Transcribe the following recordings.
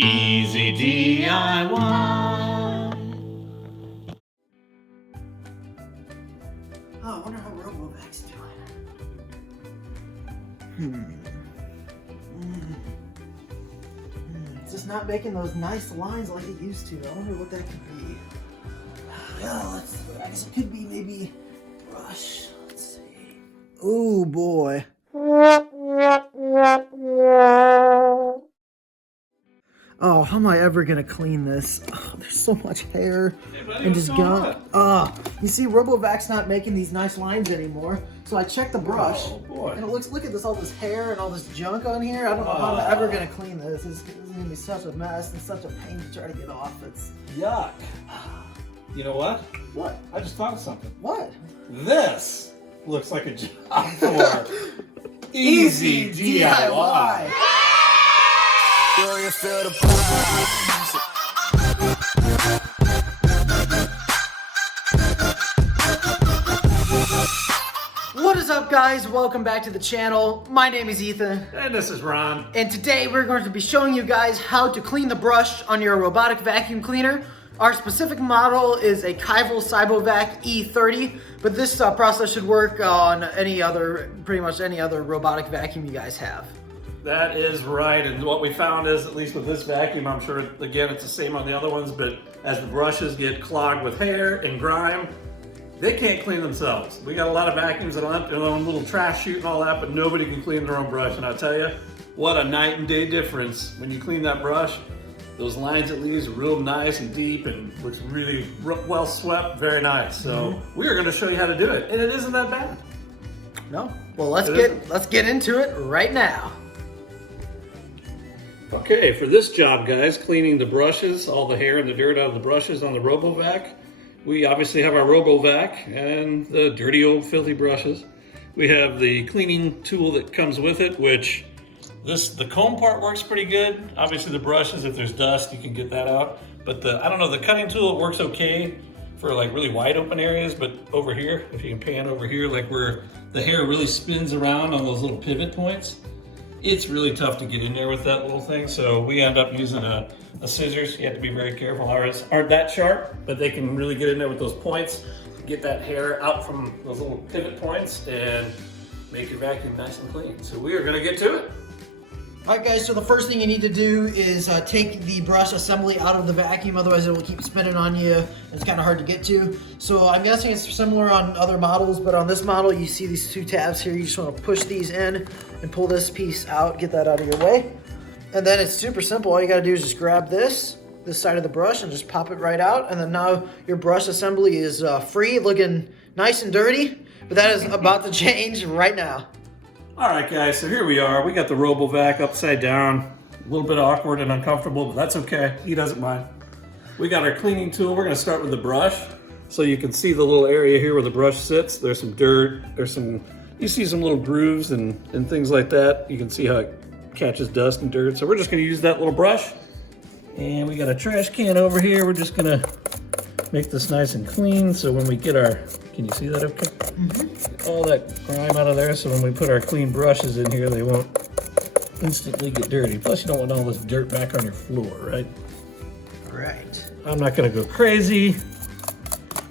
Easy DIY. Oh, I wonder how Robovac's doing. It's just not making those nice lines like it used to. I wonder what that could be. Well, I guess it could be maybe brush. Let's see. Oh boy. Oh, how am I ever gonna clean this? Oh, there's so much hair and just gunk. You see, Robovac's not making these nice lines anymore. So I checked the brush, and it looks. Look at this, all this hair and all this junk on here. I don't know how I'm ever gonna clean this. This is gonna be such a mess and such a pain to try to get off. It's yuck. You know what? What? I just thought of something. What? This looks like a job for Easy DIY. What is up, guys? Welcome back to the channel. My name is Ethan. And this is Ron. And today we're going to be showing you guys how to clean the brush on your robotic vacuum cleaner. Our specific model is a Kyvol Cybovac E30, but this process should work on pretty much any other robotic vacuum you guys have. That is right, and what we found is, at least with this vacuum, I'm sure, again, it's the same on the other ones, but as the brushes get clogged with hair and grime, they can't clean themselves. We got a lot of vacuums that have their own little trash chute and all that, but nobody can clean their own brush, and I'll tell you, what a night and day difference when you clean that brush. Those lines it leaves are real nice and deep and looks really well swept, very nice. So we are going to show you how to do it, and it isn't that bad. No? Well, let's get into it right now. Okay, for this job, guys, cleaning the brushes, all the hair and the dirt out of the brushes on the Robovac, we obviously have our Robovac and the dirty old filthy brushes. We have the cleaning tool that comes with it, which the comb part works pretty good. Obviously the brushes, if there's dust, you can get that out. But the cutting tool, it works okay for like really wide open areas, but over here, if you can pan over here, like where the hair really spins around on those little pivot points, it's really tough to get in there with that little thing. So we end up using a scissors. You have to be very careful. Ours aren't that sharp, but they can really get in there with those points, get that hair out from those little pivot points and make your vacuum nice and clean. So we are gonna get to it. Alright guys, so the first thing you need to do is take the brush assembly out of the vacuum, otherwise it will keep spinning on you. It's kind of hard to get to. So I'm guessing it's similar on other models, but on this model you see these two tabs here. You just want to push these in and pull this piece out, get that out of your way. And then it's super simple. All you got to do is just grab this side of the brush and just pop it right out. And then now your brush assembly is free, looking nice and dirty, but that is about to change right now. All right, guys, so here we are. We got the Robovac upside down. A little bit awkward and uncomfortable, but that's okay. He doesn't mind. We got our cleaning tool. We're gonna start with the brush. So you can see the little area here where the brush sits. There's some dirt, you see some little grooves and things like that. You can see how it catches dust and dirt. So we're just gonna use that little brush. And we got a trash can over here. We're just gonna make this nice and clean. So when we get can you see that okay? Get all that grime out of there, so when we put our clean brushes in here, they won't instantly get dirty. Plus, you don't want all this dirt back on your floor, right? Right. I'm not gonna go crazy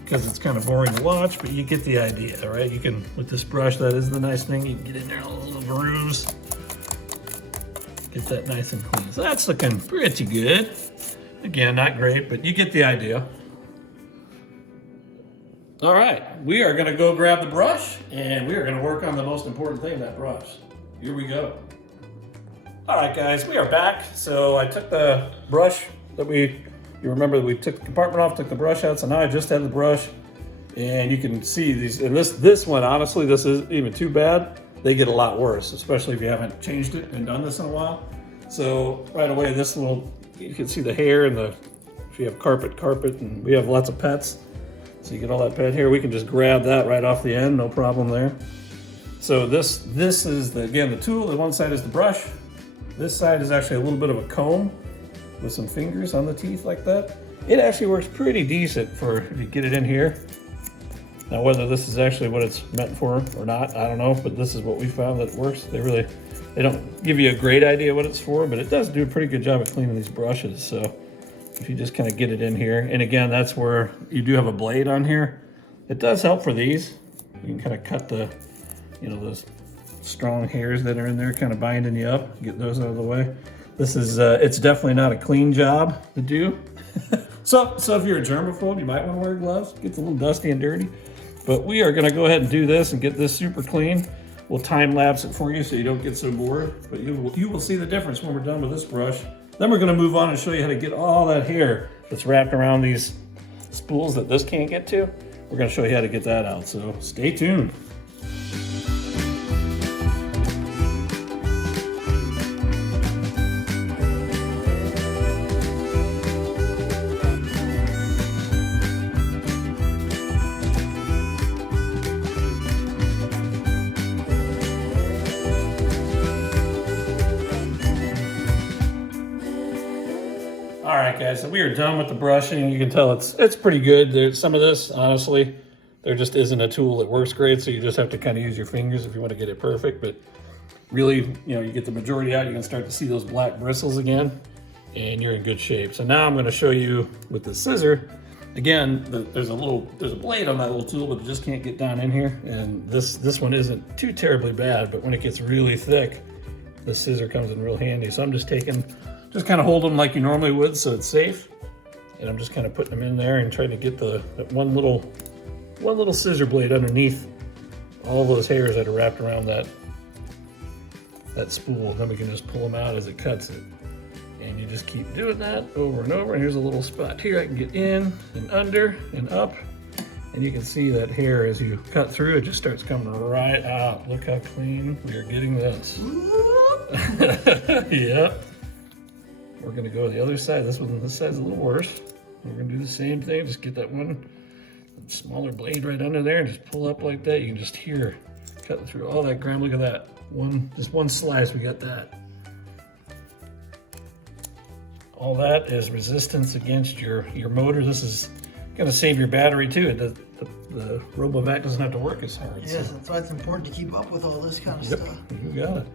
because it's kind of boring to watch, but you get the idea, right? You can, with this brush, that is the nice thing. You can get in there, all those little grooves. Get that nice and clean. So that's looking pretty good. Again, not great, but you get the idea. All right, we are gonna go grab the brush and we are gonna work on the most important thing, that brush. Here we go. All right, guys, we are back. So I took the brush you remember that we took the compartment off, took the brush out, so now I just have the brush. And you can see these, and this one, honestly, this isn't even too bad. They get a lot worse, especially if you haven't changed it and done this in a while. So right away, you can see the hair and if you have carpet, and we have lots of pets. So you get all that pet hair, we can just grab that right off the end, no problem there. So this is, again, the tool. The one side is the brush. This side is actually a little bit of a comb with some fingers on the teeth like that. It actually works pretty decent for if you get it in here. Now whether this is actually what it's meant for or not, I don't know, but this is what we found that works. They really They don't give you a great idea what it's for, but it does do a pretty good job of cleaning these brushes. So if you just kind of get it in here, and again, that's where you do have a blade on here. It does help for these. You can kind of cut the, you know, those strong hairs that are in there kind of binding you up, get those out of the way. This is, it's definitely not a clean job to do. So if you're a germaphobe, you might want to wear gloves. It gets a little dusty and dirty. But we are gonna go ahead and do this and get this super clean. We'll time lapse it for you so you don't get so bored, but you will see the difference when we're done with this brush. Then we're gonna move on and show you how to get all that hair that's wrapped around these spools that this can't get to. We're gonna show you how to get that out, so stay tuned. All right, guys, so we are done with the brushing. You can tell it's pretty good. There's some of this, honestly, there just isn't a tool that works great, so you just have to kind of use your fingers if you want to get it perfect. But really, you know, you get the majority out, you can start to see those black bristles again, and you're in good shape. So now I'm going to show you with the scissor. Again, there's a blade on that little tool, but it just can't get down in here. And this one isn't too terribly bad, but when it gets really thick, the scissor comes in real handy. So I'm just kind of hold them like you normally would so it's safe. And I'm just kind of putting them in there and trying to get that one little scissor blade underneath all those hairs that are wrapped around that spool. Then we can just pull them out as it cuts it. And you just keep doing that over and over. And here's a little spot here I can get in and under and up. And you can see that hair as you cut through, it just starts coming right out. Look how clean we are getting this. Yep. We're gonna go to the other side. This side's a little worse. We're gonna do the same thing. Just get that one smaller blade right under there and just pull up like that. You can just hear cutting through all that grime. Look at that. Just one slice, we got that. All that is resistance against your motor. This is gonna save your battery too. The Robovac doesn't have to work as hard. Yes, so that's why it's important to keep up with all this kind of stuff. You got it.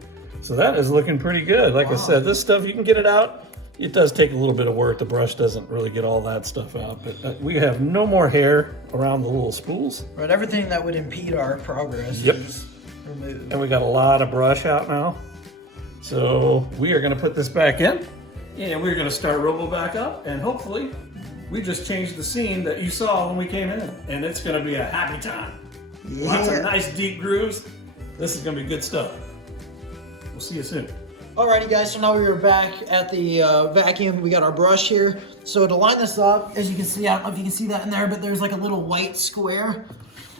So that is looking pretty good. Like I said, this stuff, you can get it out. It does take a little bit of work. The brush doesn't really get all that stuff out, but we have no more hair around the little spools. Right, everything that would impede our progress is removed. And we got a lot of brush out now. So we are gonna put this back in and we're gonna start Robovac up, and hopefully we just changed the scene that you saw when we came in, and it's gonna be a happy time. Yeah. Lots of nice deep grooves. This is gonna be good stuff. We'll see you soon. Alrighty guys, so now we are back at the vacuum. We got our brush here. So to line this up, as you can see, I don't know if you can see that in there, but there's like a little white square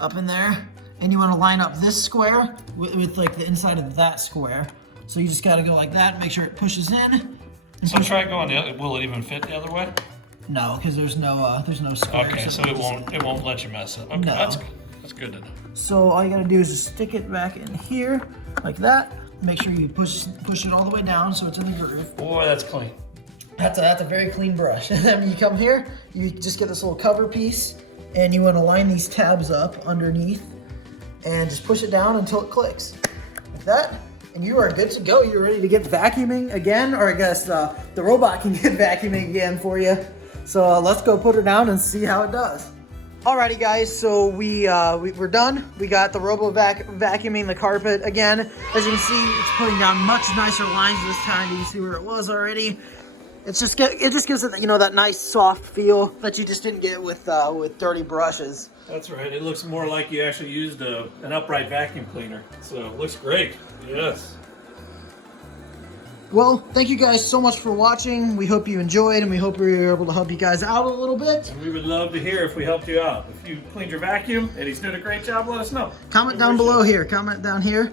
up in there. And you want to line up this square with like the inside of that square. So you just got to go like that, make sure it pushes in. So try going the other, will it even fit the other way? No, because there's no square. Okay, so it won't let you mess up. Okay, No. That's good to know. So all you got to do is just stick it back in here like that. Make sure you push it all the way down so it's in the groove. Boy, that's clean. That's a very clean brush. And then when you come here, you just get this little cover piece, and you want to line these tabs up underneath and just push it down until it clicks. Like that, and you are good to go. You're ready to get vacuuming again, or I guess the robot can get vacuuming again for you. So let's go put her down and see how it does. Alrighty guys, so we're done. We got the Robovac vacuuming the carpet again. As you can see, it's putting down much nicer lines this time. You can see where it was already. It just gives it, you know, that nice soft feel that you just didn't get with dirty brushes. That's right. It looks more like you actually used an upright vacuum cleaner. So it looks great. Yes. Well, thank you guys so much for watching. We hope you enjoyed, and we hope we were able to help you guys out a little bit. And we would love to hear if we helped you out. If you cleaned your vacuum and he's doing a great job, let us know. Comment down below here. Comment down here.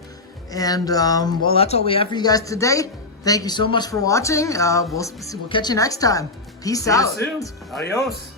And, well, that's all we have for you guys today. Thank you so much for watching. We'll catch you next time. Peace out. See you soon. Adios.